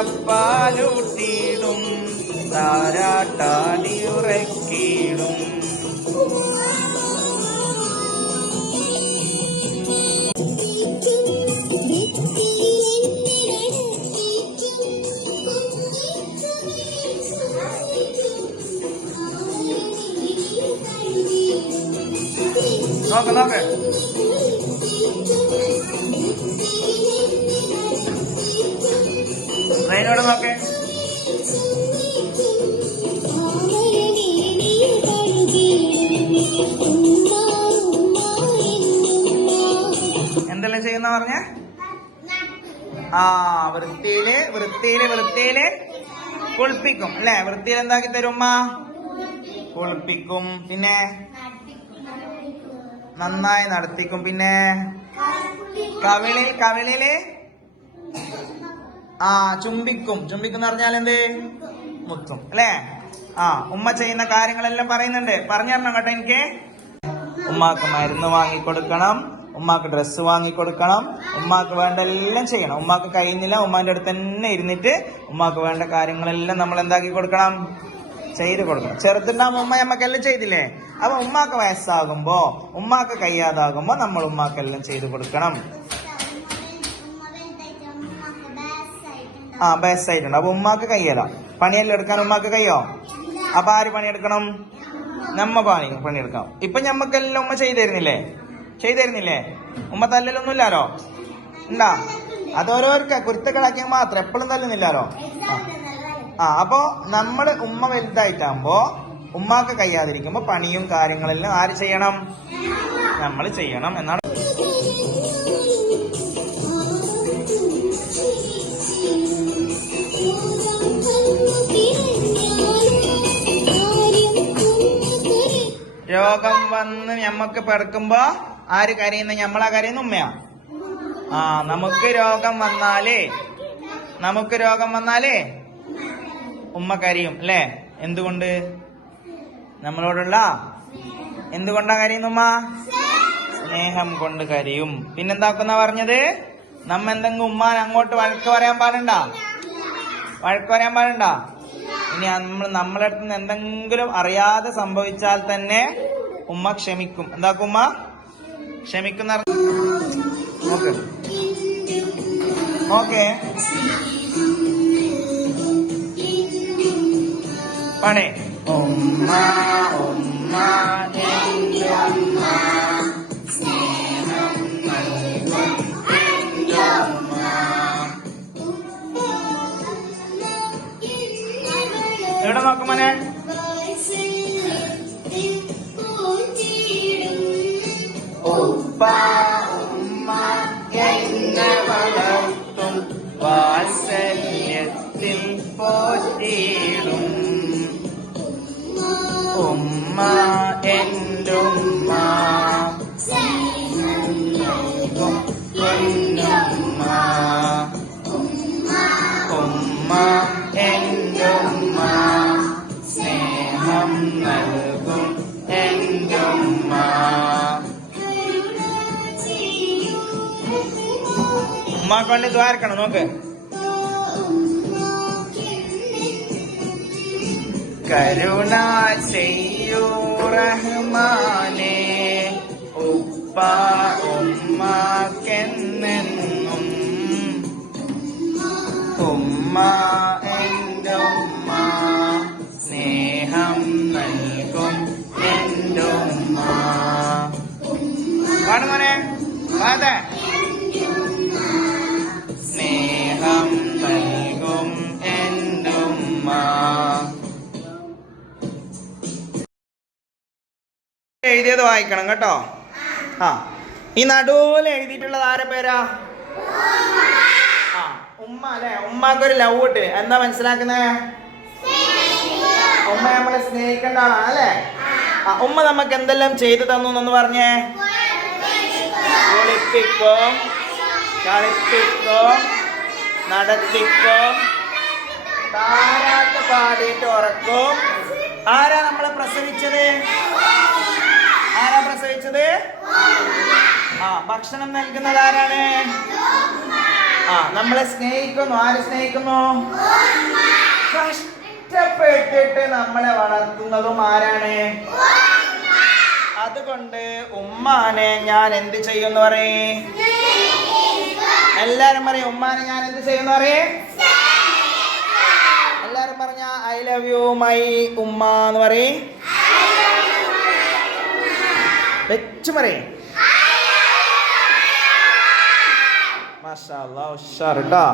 മുലപ്പാലൂട്ടിയിടും താരാട്ടാടി ഉറക്കിയിടും. നോക്ക് നോക്ക് ട്രെയിനോട് നോക്കേ. എന്തെല്ലാം ചെയ്യുന്ന പറഞ്ഞ? വൃത്തിയില് കുളിപ്പിക്കും അല്ലെ? വൃത്തിയിൽ എന്താക്കി തരും ഉമ്മ? കുളിപ്പിക്കും. പിന്നെ നന്നായി നടത്തിക്കും. പിന്നെ കവിളില് ചുംബിക്കും. ചുംബിക്കും പറഞ്ഞാൽ എന്ത്? മുത്തും അല്ലേ? ഉമ്മ ചെയ്യുന്ന കാര്യങ്ങളെല്ലാം പറയുന്നുണ്ട്. പറഞ്ഞു തരണം കേട്ടോ എനിക്ക്. ഉമ്മാക്ക് മരുന്ന് വാങ്ങിക്കൊടുക്കണം, ഉമ്മാക്ക് ഡ്രസ്സ് വാങ്ങിക്കൊടുക്കണം, ഉമ്മാക്ക് വേണ്ട എല്ലാം ചെയ്യണം. ഉമ്മാക്ക് കഴിയുന്നില്ല, ഉമ്മാന്റെ അടുത്ത് തന്നെ ഇരുന്നിട്ട് ഉമ്മാക്ക് വേണ്ട കാര്യങ്ങളെല്ലാം നമ്മൾ എന്താക്കി കൊടുക്കണം? ചെയ്ത് കൊടുക്കണം. ചെറുതുണ്ടാകുമ്പോ ഉമ്മ നമ്മക്കെല്ലാം ചെയ്തില്ലേ? അപ്പൊ ഉമ്മാക്ക് വയസ്സാകുമ്പോ, ഉമ്മാക്ക് കഴിയാതാകുമ്പോ നമ്മൾ ഉമ്മാക്കെല്ലാം ചെയ്ത് കൊടുക്കണം. ബേസായിട്ടുണ്ട്. അപ്പൊ ഉമ്മാക്ക് കഴിയല. പണിയെല്ലാം എടുക്കാൻ ഉമ്മാക്ക് കഴിയോ? അപ്പൊ ആര് പണിയെടുക്കണം? നമ്മ പണിയെടുക്കാം. ഇപ്പൊ ഞമ്മക്കെല്ലാം ഉമ്മ ചെയ്തരുന്നില്ലേ? ഉമ്മ തല്ലലൊന്നുമില്ലാലോ? ഉണ്ടാ? അതോരോർക്ക് കുരുത്തക്കളാക്കിയ മാത്രം, എപ്പോഴും തല്ലുന്നില്ലാലോ? അപ്പൊ നമ്മള് ഉമ്മ വലുതായിട്ടാകുമ്പോ ഉമ്മാക്ക് കഴിയാതിരിക്കുമ്പോ പണിയും കാര്യങ്ങളെല്ലാം ആര് ചെയ്യണം? നമ്മൾ ചെയ്യണം എന്നാണ്. രോഗം വന്ന് ഞമ്മക്ക് പെടുക്കുമ്പോ ആര് കരയുന്ന? ഞമ്മളാ കരയുന്ന? ഉമ്മയാ? നമുക്ക് രോഗം വന്നാലേ ഉമ്മ കരയും അല്ലേ? എന്തുകൊണ്ട്? നമ്മളോടുള്ള എന്തുകൊണ്ടാ കരയുന്ന ഉമ്മ? സ്നേഹം കൊണ്ട് കരയും. പിന്നെന്താക്കുന്ന പറഞ്ഞത്? നമ്മ എന്തെങ്കിലും ഉമ്മാൻ അങ്ങോട്ട് വഴക്ക് പറയാൻ പാടുണ്ടാ? ഇനി നമ്മളെ അടുത്ത് നിന്ന് എന്തെങ്കിലും അറിയാതെ സംഭവിച്ചാൽ തന്നെ ഉമ്മ ക്ഷമിക്കും. എന്താക്കും ഉമ്മ? ക്ഷമിക്കുന്ന. ഓക്കെ പണേ. ഉമ്മ ഉമ്മ എൻ്റെ ഉമ്മ, സ്നേഹം നൽകും എൻ്റെ ഉമ്മ. എവിടെ നോക്കും മോനെ? ഉപ്പ ഉമ്മ എന്നെ വളർത്തും, വാത്സല്യത്തിൽ പോറ്റിയിടും. ഉമ്മ എൻ്റെ ഉമ്മ, പൊന്നുമ്മ. ഉമ്മ എൻ്റെ ഉമ്മ, സ്നേഹം നൽകും എൻ്റെ ഉമ്മ. ഉമ്മാക്ക് വേണ്ടി ദ്വാരക്കണം. നോക്ക്. കരുണ ചെയ്യൂ റഹ്മാനേ, ഉപ്പ ഉമ്മാക്കെന്നെന്നും. ഉമ്മ എൻ്റെ ഉമ്മ, സ്നേഹം നൽകും എൻ്റെ ഉമ്മ. പാടുമോനെ, പാടേ. സ്നേഹം നൽകും എൻ്റെ ഉമ്മ. എഴുതിയത് വായിക്കണം കേട്ടോ. ഈ നടുവിൽ എഴുതിയിട്ടുള്ളത് ആരെ പേരാ? ഉമ്മ അല്ലെ? ഉമ്മാക്കൊരു ലവ് ഇട്ട് എന്താ മനസ്സിലാക്കുന്നേ? ഉമ്മ നമ്മളെ സ്നേഹിക്കേണ്ട ആളാണ് അല്ലെ? ഉമ്മ നമുക്ക് എന്തെല്ലാം ചെയ്തു തന്നു എന്ന് പറഞ്ഞേ? കുളിപ്പിക്കും, കളിപ്പിക്കും, നടത്തിക്കും, താരാട്ട് പാടിയിട്ട് ഉറക്കും. ആരാ നമ്മളെ പ്രസവിച്ചത്? ഭക്ഷണം നൽകുന്നത് ആരാണ്? നമ്മളെ സ്നേഹിക്കുന്നു. ആര് സ്നേഹിക്കുന്നു? കഷ്ടപ്പെട്ടിട്ട് നമ്മളെ വളർത്തുന്നതും ആരാണ്? അതുകൊണ്ട് ഉമ്മാനെ ഞാൻ എന്ത് ചെയ്യുന്നു പറയേ? എല്ലാരും പറയും ഉമ്മാനെ ഞാൻ എന്ത് ചെയ്യുന്നു പറയേ? എല്ലാരും പറഞ്ഞ ഐ ലവ് യു മൈ ഉമ്മ എന്ന് പറയേ. വെച്ചു പറയേ. മാഷാ അല്ലാഹ്, ഉഷാർ ട്ടോ.